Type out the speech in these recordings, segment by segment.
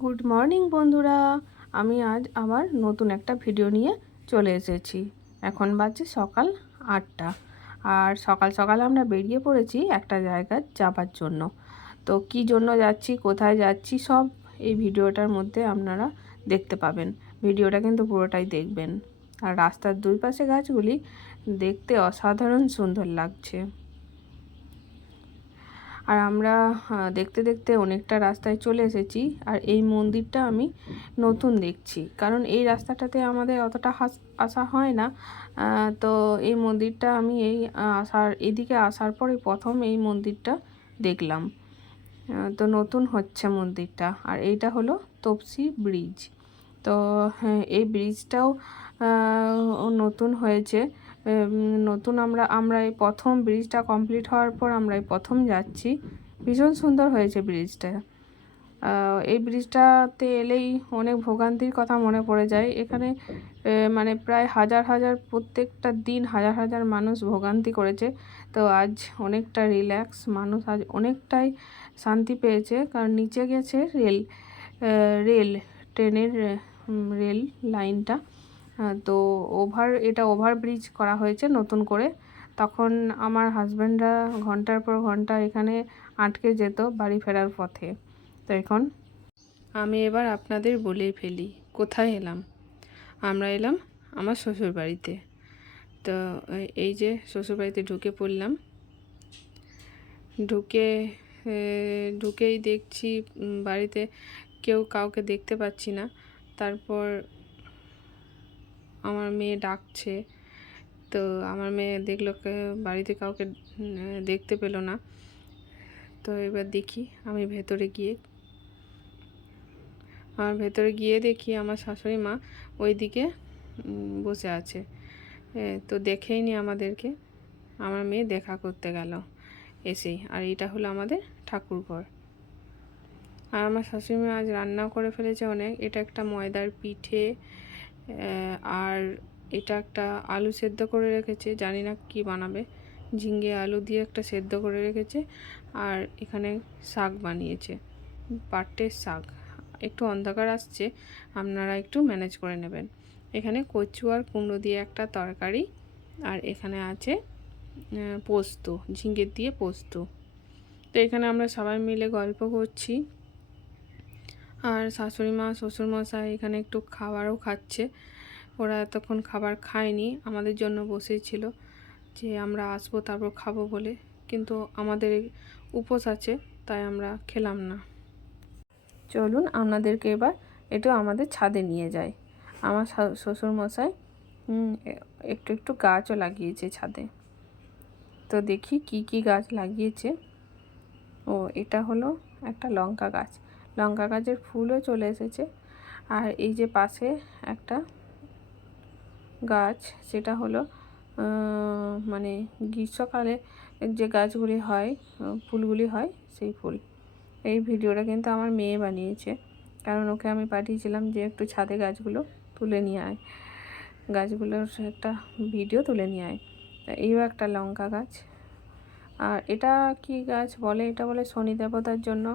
Good morning বন্ধুরা, আমি আজ আবার নতুন একটা ভিডিও নিয়ে চলে এসেছি। এখন বাজে সকাল 8টা, আর সকাল সকাল আমরা বেরিয়ে পড়েছি একটা জায়গায় যাবার জন্য। তো কি জন্য যাচ্ছি, কোথায় যাচ্ছি, সব এই ভিডিওটার মধ্যে আপনারা দেখতে পাবেন। ভিডিওটা কিন্তু পুরোটাই দেখবেন। আর রাস্তার দুই পাশে গাছগুলি দেখতে অসাধারণ সুন্দর লাগছে। আর আমরা দেখতে দেখতে অনেকটা রাস্তায় চলে এসেছি। আর এই মন্দিরটা আমি নতুন দেখছি, কারণ এই রাস্তাটাতে আমাদের অতটা আসা হয় না। তো এই মন্দিরটা আমি এদিকে আসার পরে প্রথম এই মন্দিরটা দেখলাম। তো নতুন হচ্ছে মন্দিরটা। আর এইটা হলো তপসি ব্রিজ। তো হ্যাঁ, এই ব্রিজটাও নতুন হয়েছে। নতুন আমরা এই প্রথম ব্রিজটা কমপ্লিট হওয়ার পর আমরা এই প্রথম যাচ্ছি। ভীষণ সুন্দর হয়েছে ব্রিজটা। এই ব্রিজটাতে এলেই অনেক ভোগান্তির কথা মনে পড়ে যায়। এখানে মানে প্রায় হাজার হাজার, প্রত্যেকটা দিন হাজার হাজার মানুষ ভোগান্তি করেছে। তো আজ অনেকটা রিল্যাক্স, মানুষ আজ অনেকটাই শান্তি পেয়েছে, কারণ নিচে গেছে রেল ট্রেনের রেল লাইনটা। তো এটা ওভারব্রিজ করা হয়েছে নতুন করে। তখন আমার হাজব্যান্ডরা ঘন্টার পর ঘন্টা এখানে আটকে যেত বাড়ি ফেরার পথে। তো এখন আমি এবার আপনাদের বলেই ফেলি কোথায় এলাম। আমরা এলাম আমার শ্বশুর বাড়িতে। তো এই যে শ্বশুর বাড়িতে ঢুকে পড়লাম। ঢুকেই দেখছি বাড়িতে কাউকে দেখতে পাচ্ছি না। তারপর আমার মেয়ে ডাকছে। তো আমার মেয়ে দেখলো বাড়িতে কাউকে দেখতে পেলো না। তো এবার দেখি আমি ভেতরে গিয়ে দেখি আমার শাশুড়ি মা ওইদিকে বসে আছে। তো দেখেই নি আমাদেরকে, আমার মেয়ে দেখা করতে গেল এসেই। আর এটা হলো আমাদের ঠাকুরঘর। আর আমার শাশুড়ি মা আজ রান্নাও করে ফেলেছে অনেক। এটা একটা ময়দার পিঠে, আর এটা একটা আলু সেদ্ধ করে রেখেছে, জানি না কি বানাবে। ঝিঙে আলু দিয়ে একটা সেদ্ধ করে রেখেছে। আর এখানে শাক বানিয়েছে, পাটের শাক। একটু অন্ধকার আসছে, আপনারা একটু ম্যানেজ করে নেবেন। এখানে কচু আর কুমড়ো দিয়ে একটা তরকারি, আর এখানে আছে পোস্ত, ঝিঙে দিয়ে পোস্ত। তো এখানে আমরা সবাই মিলে গল্প করছি। আর শাশুড়ি মা শ্বশুরমশাই এখানে একটু খাবারও খাচ্ছে। ওরা এতক্ষণ খাবার খায়নি, আমাদের জন্য বসেছিল যে আমরা আসবো তারপর খাবো বলে, কিন্তু আমাদের উপোস আছে, তাই আমরা খেলাম না। চলুন আপনাদেরকে এবার একটু আমাদের ছাদে নিয়ে যাই। আমার শ্বশুরমশাই একটু একটু গাছও লাগিয়েছে ছাদে। তো দেখি কি কি গাছ লাগিয়েছে। এটা হলো একটা লঙ্কা গাছ। লঙ্কা গাছের ফুলও চলে এসেছে। আর এই যে পাশে একটা গাছ, সেটা হলো মানে গ্রীষ্মকালে যে গাছগুলি হয়, ফুলগুলি হয়, সেই ফুল। এই ভিডিওটা কিন্তু আমার মেয়ে বানিয়েছে, কারণ ওকে আমি পাঠিয়েছিলাম যে একটু ছাদে গাছগুলো তুলে নিয়ে আয়, গাছগুলোর একটা ভিডিও তুলে নিয়ে আয়। এইও একটা লঙ্কা গাছ। আর এটা কি গাছ বলে, এটা বলে শনি দেবতার জন্য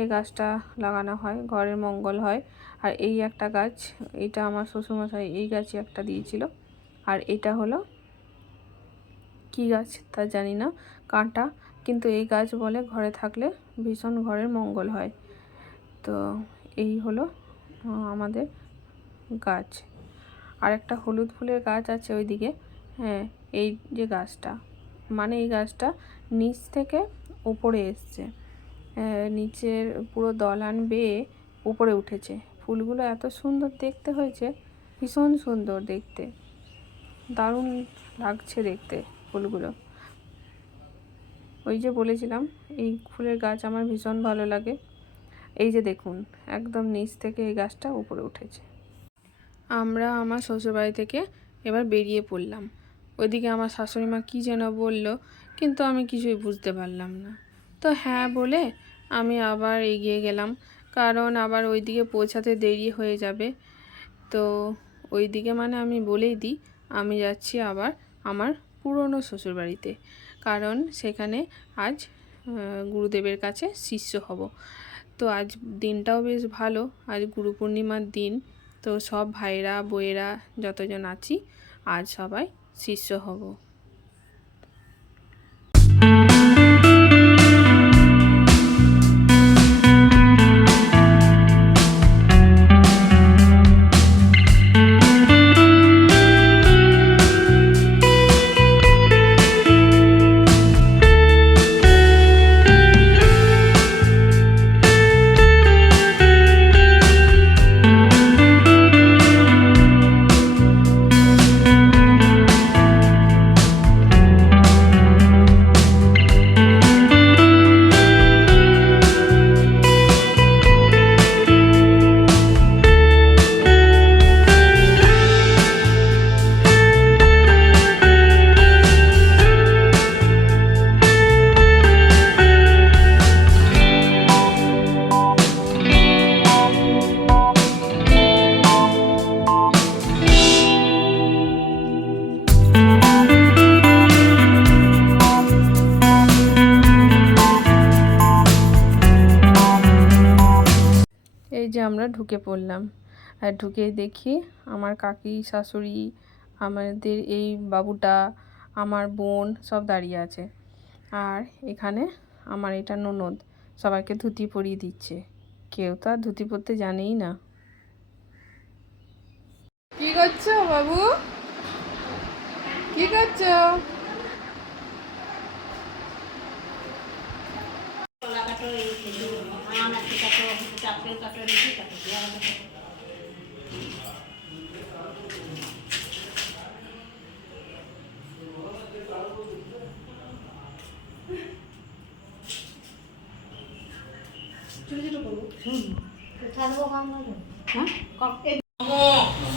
এই গাছটা লাগানো হয়, ঘরের মঙ্গল হয়। আর এই একটা গাছ, এটা আমার শ্বশুরমশাই এই গাছই একটা দিয়েছিল। আর এটা হলো কি গাছ তা জানি না, কাঁটা, কিন্তু এই গাছ বলে ঘরে থাকলে ভীষণ ঘরের মঙ্গল হয়। তো এই হলো আমাদের গাছ। আর একটা হলুদ ফুলের গাছ আছে ওইদিকে। হ্যাঁ, এই যে গাছটা, মানে এই গাছটা নিচ থেকে উপরে এসছে, নিচের পুরো দলান বেয়ে উপরে উঠেছে। ফুলগুলো এত সুন্দর দেখতে হয়েছে, ভীষণ সুন্দর দেখতে, দারুণ লাগছে দেখতে ফুলগুলো। ওই যে বলেছিলাম এই ফুলের গাছ আমার ভীষণ ভালো লাগে। এই যে দেখুন, একদম নিচ থেকে এই গাছটা উপরে উঠেছে। আমরা আমার শ্বশুরবাড়ি থেকে এবার বেরিয়ে পড়লাম। ওইদিকে আমার শাশুড়ি মা কী যেন বলল, কিন্তু আমি কিছুই বুঝতে পারলাম না। তো হ্যাঁ বলে আমি আবার এগিয়ে গেলাম, কারণ আবার ওইদিকে পৌঁছাতে দেরি হয়ে যাবে। তো ওইদিকে মানে আমি বলেই দিই, আমি যাচ্ছি আবার আমার পুরনো শ্বশুরবাড়িতে, কারণ সেখানে আজ গুরুদেবের কাছে শিষ্য হব। তো আজ দিনটাও বেশ ভালো, আজ গুরু পূর্ণিমার দিন। তো সব ভাইরা বইয়েরা যতজন আছি আজ সবাই শিষ্য হব। এই যে আমরা ঢুকে পড়লাম, আর ঢুকে দেখি আমার কাকি শাশুড়ি, আমাদের এই বাবুটা, আমার বোন সব দাঁড়িয়ে আছে। আর এখানে আমার এটা ননদ সবাইকে ধুতি পরিয়ে দিচ্ছে। কেউ তো আর ধুতি পরতে জানেই না। কি করছো বাবু, কি করছো?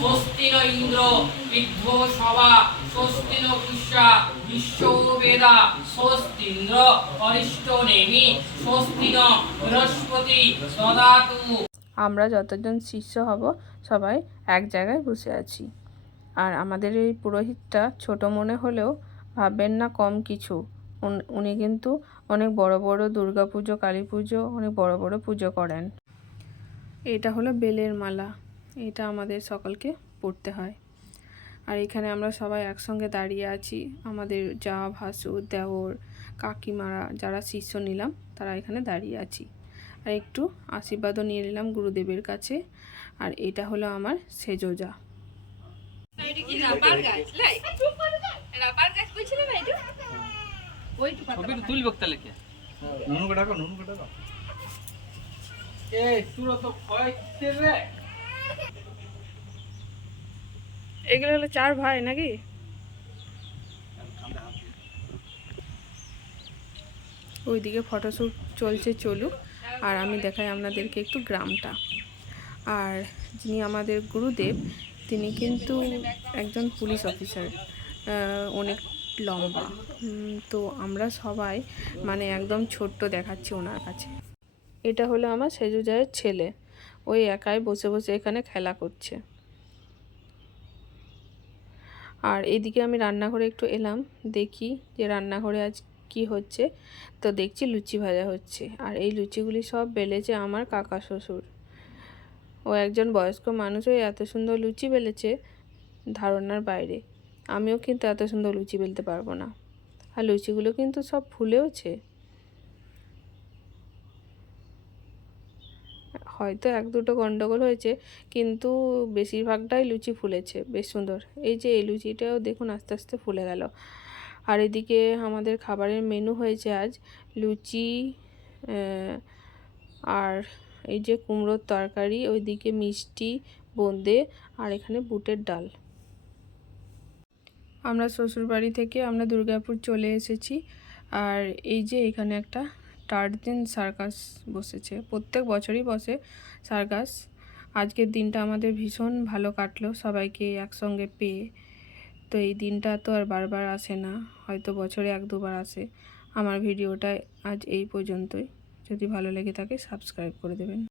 স্বস্তি ন ইন্দ্র বিদ্ধো সভা স্বস্তি ন পুষ্যা বিশ্বো বেদা স্বস্তিন্দ্র অরিষ্ট নেমি স্বস্তি ন বৃহস্পতি দদাতু। আমরা যতজন শিষ্য হব সবাই এক জায়গায় বসে আছি। আর আমাদের এই পুরোহিতটা ছোট মনে হলেও ভাববেন না কম কিছু। উনি কিন্তু অনেক বড় বড় দুর্গা পুজো, কালী পুজো, অনেক বড় বড় পুজো করেন। এটা হলো বেলের মালা, এটা আমাদের সকলকে পড়তে হয়। আর এখানে আমরা সবাই একসঙ্গে দাঁড়িয়ে আছি, আমাদের যা ভাসুর দেওর কাকিমারা যারা শিষ্য নিলাম তারা এখানে দাঁড়িয়ে আছি। আর একটু আশীর্বাদও নিয়ে নিলাম গুরুদেবের কাছে। আর এটা হলো আমার সেজোজা। এগুলো হলো 4 ভাই নাকি? ওইদিকে ফটোশ্যুট চলছে, চলুক। আর আমি দেখাই আপনাদেরকে একটু গ্রামটা। আর যিনি আমাদের গুরুদেব তিনি কিন্তু একজন পুলিশ অফিসার, অনেক লম্বা। তো আমরা সবাই মানে একদম ছোট্ট দেখাচ্ছি ওনার কাছে। এটা হলো আমার সেজুজায়ের ছেলে, ওই একাই বসে বসে এখানে খেলা করছে। আর এদিকে আমি রান্নাঘরে একটু এলাম, দেখি যে রান্নাঘরে আজ কি হচ্ছে। তো দেখছি লুচি ভাজা হচ্ছে। আর এই লুচিগুলি সব বেলেছে আমার কাকা শ্বশুর। ও একজন বয়স্ক মানুষ হয়ে এত সুন্দর লুচি বেলেছে ধারণার বাইরে। আমিও কিন্তু এত সুন্দর লুচি বেলতে পারবো না। আর লুচিগুলো কিন্তু সব ফুলেওছে, হয়তো 1-2টো গন্ডগোল হয়েছে, কিন্তু বেশিরভাগটাই লুচি ফুলেছে বেশ সুন্দর। এই যে এই লুচিটাও দেখুন আস্তে আস্তে ফুলে গেল। আর এদিকে আমাদের খাবারের মেনু হয়েছে আজ লুচি, আর এই যে কুমড়োর তরকারি, ওইদিকে মিষ্টি বোঁদে, আর এখানে বুটের ডাল। আমরা শ্বশুরবাড়ি থেকে আমরা দুর্গাপুর চলে এসেছি। আর এই যে এখানে একটা টার্জিন সার্কাস বসেছে, প্রত্যেক বছরই বসে সার্কাস। আজকের দিনটা আমাদের ভীষণ ভালো কাটলো সবাইকে একসঙ্গে পেয়ে। তো এই দিনটা তো আর বারবার আসে না, হয়তো বছরে 1-2বার আসে। আমার ভিডিওটা আজ এই পর্যন্তই। যদি ভালো লেগে থাকে সাবস্ক্রাইব করে দেবেন।